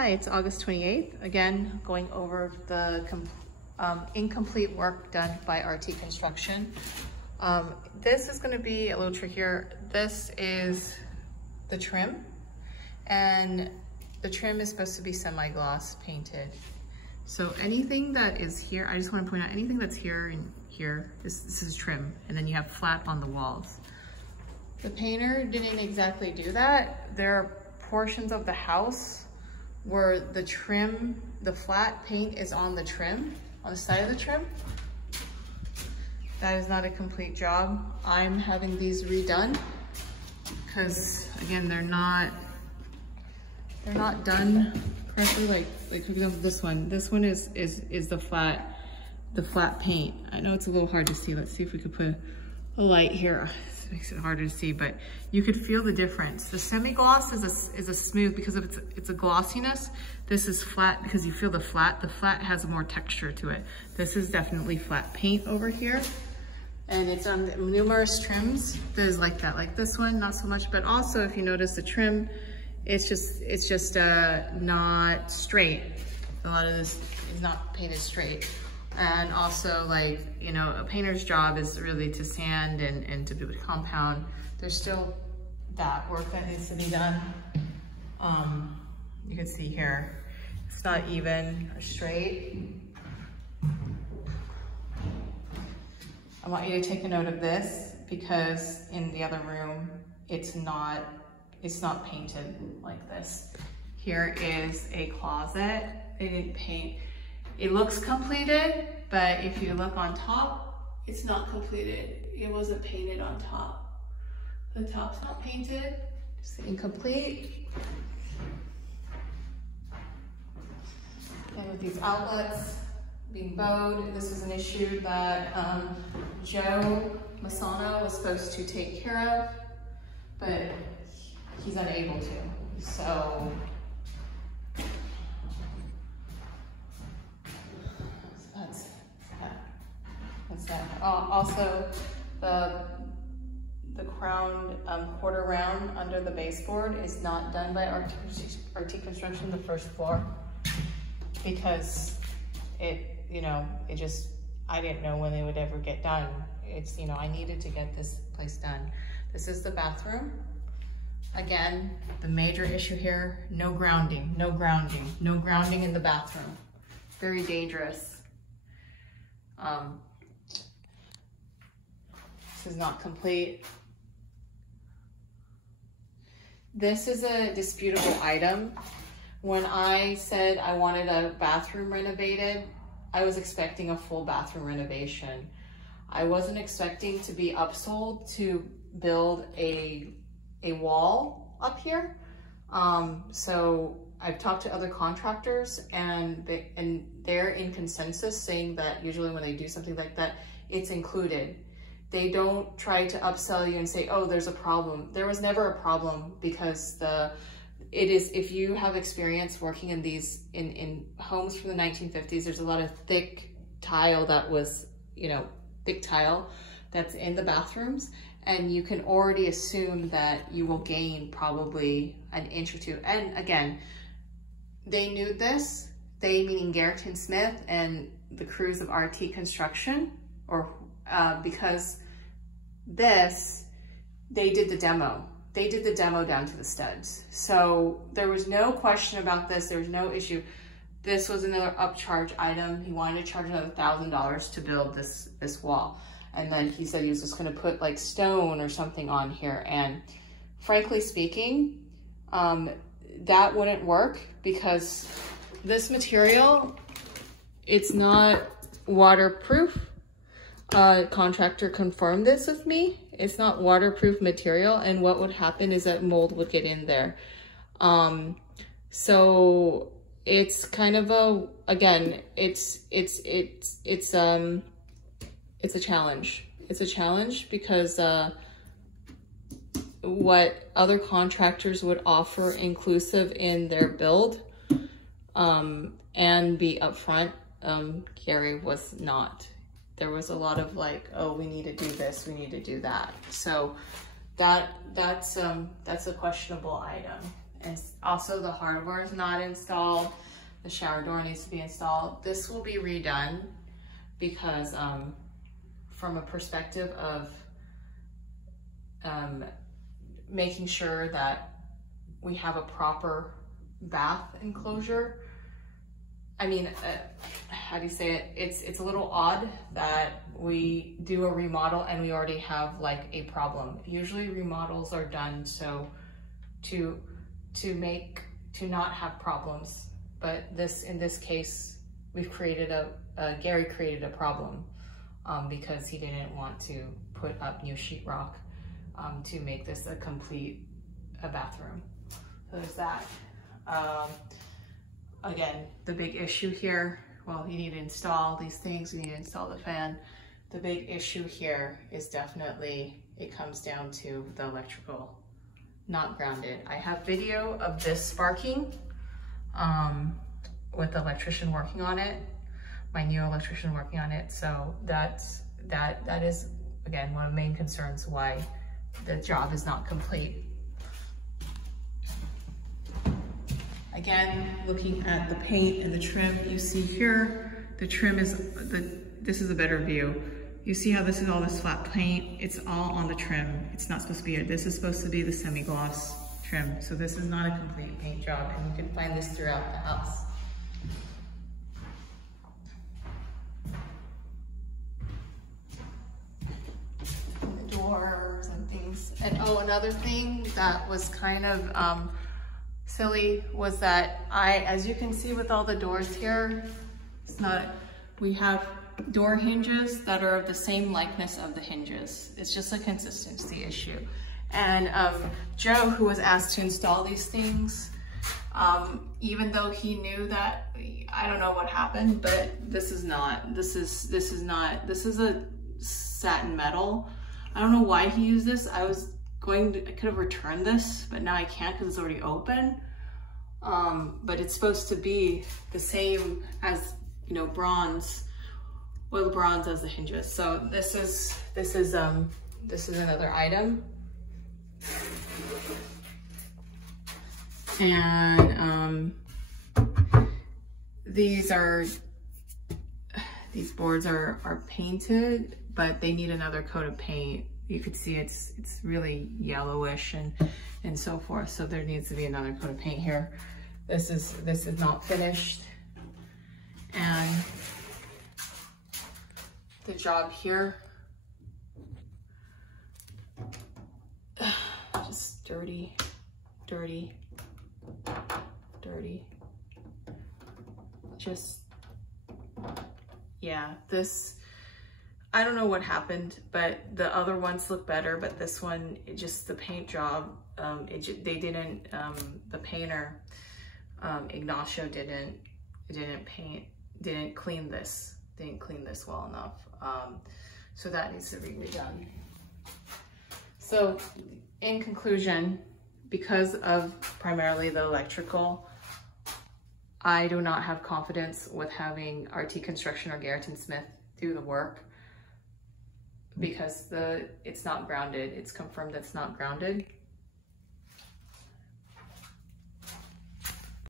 Hi, it's August 28th. Again, going over the incomplete work done by Artique Construction. This is going to be a little trickier. This is the trim, and the trim is supposed to be semi-gloss painted. So anything that is here, I just want to point out anything that's here and here, this is trim, and then you have flat on the walls. The painter didn't exactly do that. There are portions of the house where the trim, the flat paint is on the trim, on the side of the trim. That is not a complete job. I'm having these redone because again, they're not done correctly. Like for example, this one is the flat paint. I know it's a little hard to see. Let's see if we could put a light here. This makes it harder to see, but you could feel the difference. The semi-gloss is a smooth because of it's a glossiness. This is flat because you feel the flat. The flat has more texture to it. This is definitely flat paint over here. And it's on numerous trims. There's like that, like this one, not so much, but also if you notice the trim, it's just not straight. A lot of this is not painted straight. And also, like, you know, a painter's job is really to sand and to do a compound. There's still that work that needs to be done. You can see here, it's not even or straight. I want you to take a note of this because in the other room, it's not painted like this. Here is a closet. They didn't paint. It looks completed, but if you look on top, it's not completed. It wasn't painted on top. The top's not painted, it's incomplete. And with these outlets being bowed, this is an issue that Joe Masano was supposed to take care of, but he's unable to. So that's that. Also, the crown quarter round under the baseboard is not done by Artique Construction, the first floor, because I didn't know when they would ever get done. It's, I needed to get this place done. This is the bathroom. Again, the major issue here, no grounding in the bathroom. Very dangerous. This is not complete. This is a disputable item. When I said I wanted a bathroom renovated, I was expecting a full bathroom renovation. I wasn't expecting to be upsold to build a wall up here. So I've talked to other contractors and they're in consensus saying that usually when they do something like that, it's included. They don't try to upsell you and say, oh, there's a problem. There was never a problem because if you have experience working in these, in homes from the 1950s, there's a lot of thick tile that's in the bathrooms. And you can already assume that you will gain probably an inch or two. And again, they knew this, they meaning Garrett Smith and the crews of Artique Construction, because they did the demo. They did the demo down to the studs. So there was no question about this. There was no issue. This was another upcharge item. He wanted to charge another $1,000 to build this wall. And then he said he was just gonna put like stone or something on here. And frankly speaking, that wouldn't work because this material, it's not waterproof. Contractor confirmed this with me. It's not waterproof material, and what would happen is that mold would get in there. So it's kind of again, it's a challenge. It's a challenge because what other contractors would offer inclusive in their build and be upfront, Gary was not. There was a lot of like, oh, we need to do this, we need to do that. So that's a questionable item. And also the hardware is not installed. The shower door needs to be installed. This will be redone because from a perspective of making sure that we have a proper bath enclosure. I mean, how do you say it? It's a little odd that we do a remodel and we already have like a problem. Usually remodels are done so to not have problems, but in this case, we've created Gary created a problem because he didn't want to put up new sheetrock to make this a complete bathroom. So there's that. Again, the big issue here, well, you need to install these things, you need to install the fan. The big issue here is definitely, it comes down to the electrical not grounded. I have video of this sparking with the electrician working on it, my new electrician working on it. So that is, again, one of the main concerns why the job is not complete. Again, looking at the paint and the trim, you see here, the trim is, this is a better view. You see how this is all this flat paint? It's all on the trim. It's not supposed to be it. This is supposed to be the semi-gloss trim. So this is not a complete paint job, and you can find this throughout the house. And the doors and things. And oh, another thing that was kind of, silly was that as you can see with all the doors here, we have door hinges that are of the same likeness of the hinges. It's just a consistency issue. And Joe, who was asked to install these things, even though he knew that, I don't know what happened, but this is a satin metal. I don't know why he used this. I could have returned this, but now I can't because it's already open. But it's supposed to be the same as, you know, bronze, oil bronze as the hinges. So this is another item. And these boards are painted, but they need another coat of paint. You could see it's really yellowish and so forth. So there needs to be another coat of paint here. This is not finished. And the job here, just dirty. Just, yeah, this, I don't know what happened, but the other ones look better, but this one, the paint job, the painter, Ignacio didn't clean this well enough. So that needs to be redone. So in conclusion, because of primarily the electrical, I do not have confidence with having Artique Construction or Garrett & Smith do the work because it's not grounded. It's confirmed that it's not grounded.